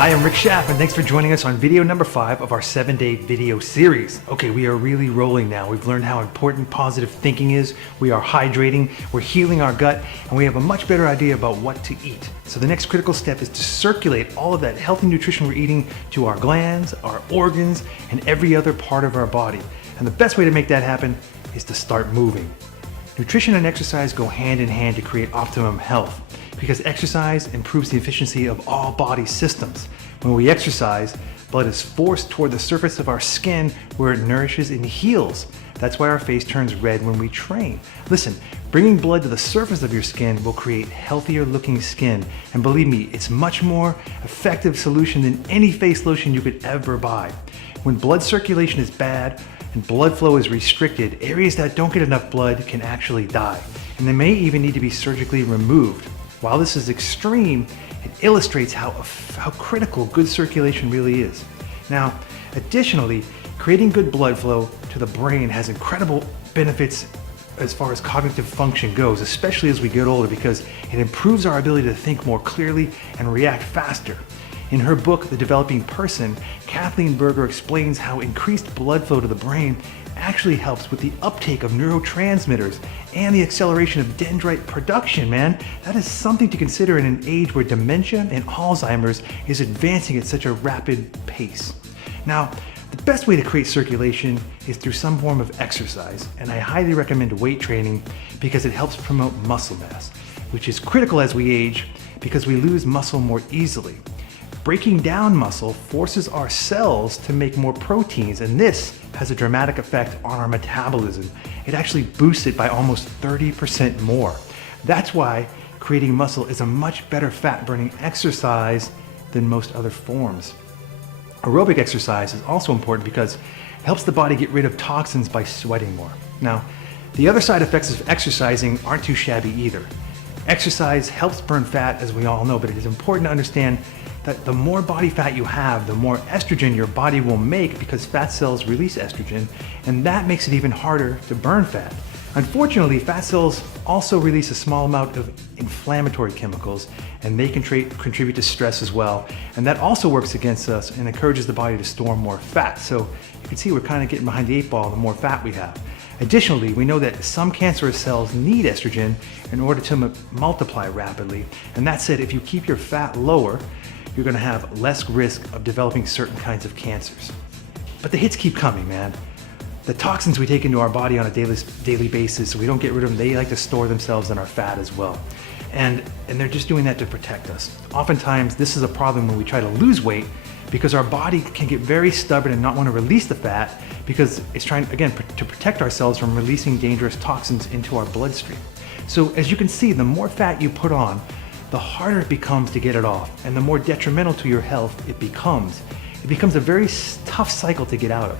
Hi, I'm Rick Schaff, and thanks for joining us on video number 5 of our 7-day video series. Okay, we are really rolling now. We've learned how important positive thinking is, we are hydrating, we're healing our gut, and we have a much better idea about what to eat. So the next critical step is to circulate all of that healthy nutrition we're eating to our glands, our organs, and every other part of our body. And the best way to make that happen is to start moving. Nutrition and exercise go hand in hand to create optimum health, because exercise improves the efficiency of all body systems. When we exercise, blood is forced toward the surface of our skin where it nourishes and heals. That's why our face turns red when we train. Listen, bringing blood to the surface of your skin will create healthier looking skin. And believe me, it's much more effective solution than any face lotion you could ever buy. When blood circulation is bad and blood flow is restricted, areas that don't get enough blood can actually die. And they may even need to be surgically removed. While this is extreme, it illustrates how critical good circulation really is. Now, additionally, creating good blood flow to the brain has incredible benefits as far as cognitive function goes, especially as we get older, because it improves our ability to think more clearly and react faster. In her book, The Developing Person, Kathleen Berger explains how increased blood flow to the brain actually helps with the uptake of neurotransmitters and the acceleration of dendrite production, man. That is something to consider in an age where dementia and Alzheimer's is advancing at such a rapid pace. Now, the best way to create circulation is through some form of exercise, and I highly recommend weight training because it helps promote muscle mass, which is critical as we age because we lose muscle more easily. Breaking down muscle forces our cells to make more proteins, and this has a dramatic effect on our metabolism. It actually boosts it by almost 30% more. That's why creating muscle is a much better fat-burning exercise than most other forms. Aerobic exercise is also important because it helps the body get rid of toxins by sweating more. Now, the other side effects of exercising aren't too shabby either. Exercise helps burn fat, as we all know, but it is important to understand that the more body fat you have, the more estrogen your body will make because fat cells release estrogen, and that makes it even harder to burn fat. Unfortunately, fat cells also release a small amount of inflammatory chemicals, and they contribute to stress as well. And that also works against us and encourages the body to store more fat. So you can see we're kind of getting behind the 8 ball the more fat we have. Additionally, we know that some cancerous cells need estrogen in order to multiply rapidly. And that said, if you keep your fat lower, you're gonna have less risk of developing certain kinds of cancers. But the hits keep coming, man. The toxins we take into our body on a daily basis, so we don't get rid of them, they like to store themselves in our fat as well. And they're just doing that to protect us. Oftentimes, this is a problem when we try to lose weight because our body can get very stubborn and not want to release the fat because it's trying, again, to protect ourselves from releasing dangerous toxins into our bloodstream. So as you can see, the more fat you put on, the harder it becomes to get it off, and the more detrimental to your health it becomes. It becomes a very tough cycle to get out of.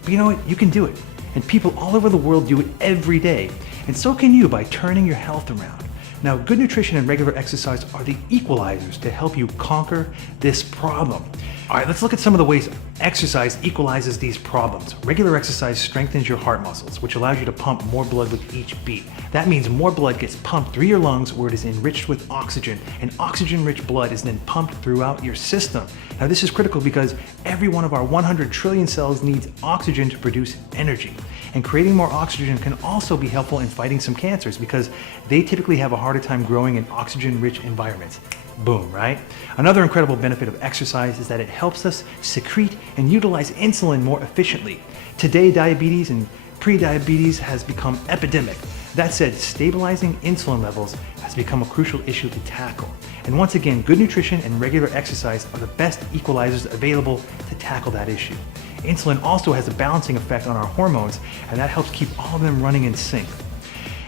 But you know what? You can do it. And people all over the world do it every day. And so can you by turning your health around. Now, good nutrition and regular exercise are the equalizers to help you conquer this problem. All right, let's look at some of the ways exercise equalizes these problems. Regular exercise strengthens your heart muscles, which allows you to pump more blood with each beat. That means more blood gets pumped through your lungs where it is enriched with oxygen, and oxygen-rich blood is then pumped throughout your system. Now, this is critical because every one of our 100 trillion cells needs oxygen to produce energy. And creating more oxygen can also be helpful in fighting some cancers because they typically have a harder time growing in oxygen-rich environments. Boom, right? Another incredible benefit of exercise is that it helps us secrete and utilize insulin more efficiently. Today, diabetes and pre-diabetes has become epidemic. That said, stabilizing insulin levels has become a crucial issue to tackle. And once again, good nutrition and regular exercise are the best equalizers available to tackle that issue. Insulin also has a balancing effect on our hormones, and that helps keep all of them running in sync.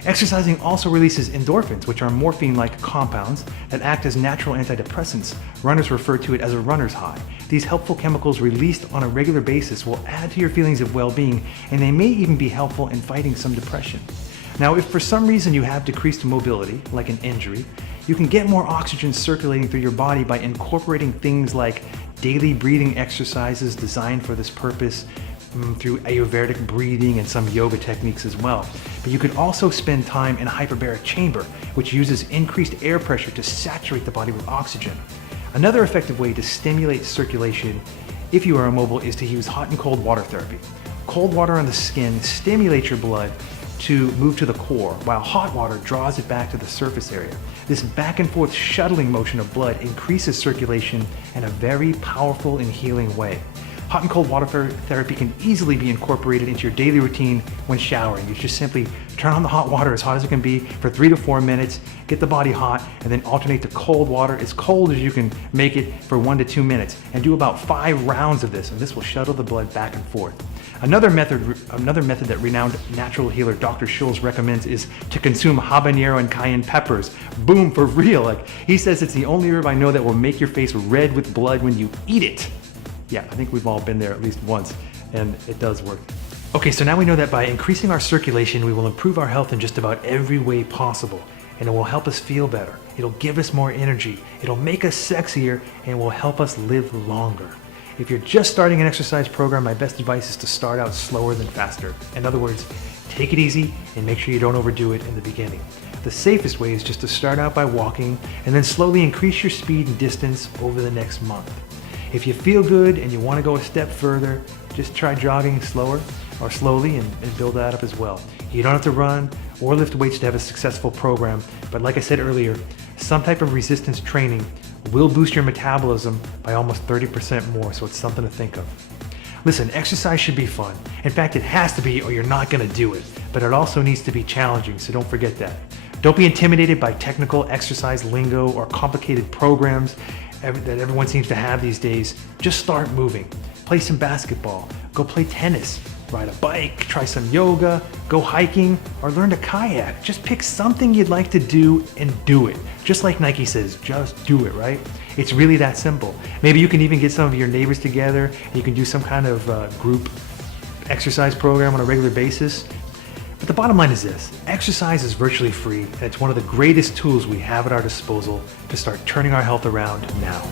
Exercising also releases endorphins, which are morphine-like compounds that act as natural antidepressants. Runners refer to it as a runner's high. These helpful chemicals released on a regular basis will add to your feelings of well-being, and they may even be helpful in fighting some depression. Now, if for some reason you have decreased mobility, like an injury, you can get more oxygen circulating through your body by incorporating things like daily breathing exercises designed for this purpose, through Ayurvedic breathing and some yoga techniques as well. But you could also spend time in a hyperbaric chamber, which uses increased air pressure to saturate the body with oxygen. Another effective way to stimulate circulation if you are immobile is to use hot and cold water therapy. Cold water on the skin stimulates your blood to move to the core, while hot water draws it back to the surface area. This back and forth shuttling motion of blood increases circulation in a very powerful and healing way. Hot and cold water therapy can easily be incorporated into your daily routine when showering. You just simply turn on the hot water as hot as it can be for 3 to 4 minutes, get the body hot, and then alternate to cold water as cold as you can make it for 1 to 2 minutes, and do about 5 rounds of this, and this will shuttle the blood back and forth. Another method that renowned natural healer Dr. Scholl's recommends is to consume habanero and cayenne peppers. Boom, for real. Like, he says it's the only herb I know that will make your face red with blood when you eat it. Yeah, I think we've all been there at least once, and it does work. Okay, so now we know that by increasing our circulation, we will improve our health in just about every way possible, and it will help us feel better. It'll give us more energy, it'll make us sexier, and will help us live longer. If you're just starting an exercise program, my best advice is to start out slower than faster. In other words, take it easy and make sure you don't overdo it in the beginning. The safest way is just to start out by walking and then slowly increase your speed and distance over the next month. If you feel good and you want to go a step further, just try jogging slower or slowly and build that up as well. You don't have to run or lift weights to have a successful program, but like I said earlier, some type of resistance training will boost your metabolism by almost 30% more, so it's something to think of. Listen, exercise should be fun. In fact, it has to be or you're not going to do it, but it also needs to be challenging, so don't forget that. Don't be intimidated by technical exercise lingo or complicated programs that everyone seems to have these days. Just start moving. Play some basketball, go play tennis, ride a bike, try some yoga, go hiking, or learn to kayak. Just pick something you'd like to do and do it. Just like Nike says, just do it, right? It's really that simple. Maybe you can even get some of your neighbors together and you can do some kind of group exercise program on a regular basis. But the bottom line is this: exercise is virtually free, and it's one of the greatest tools we have at our disposal to start turning our health around now.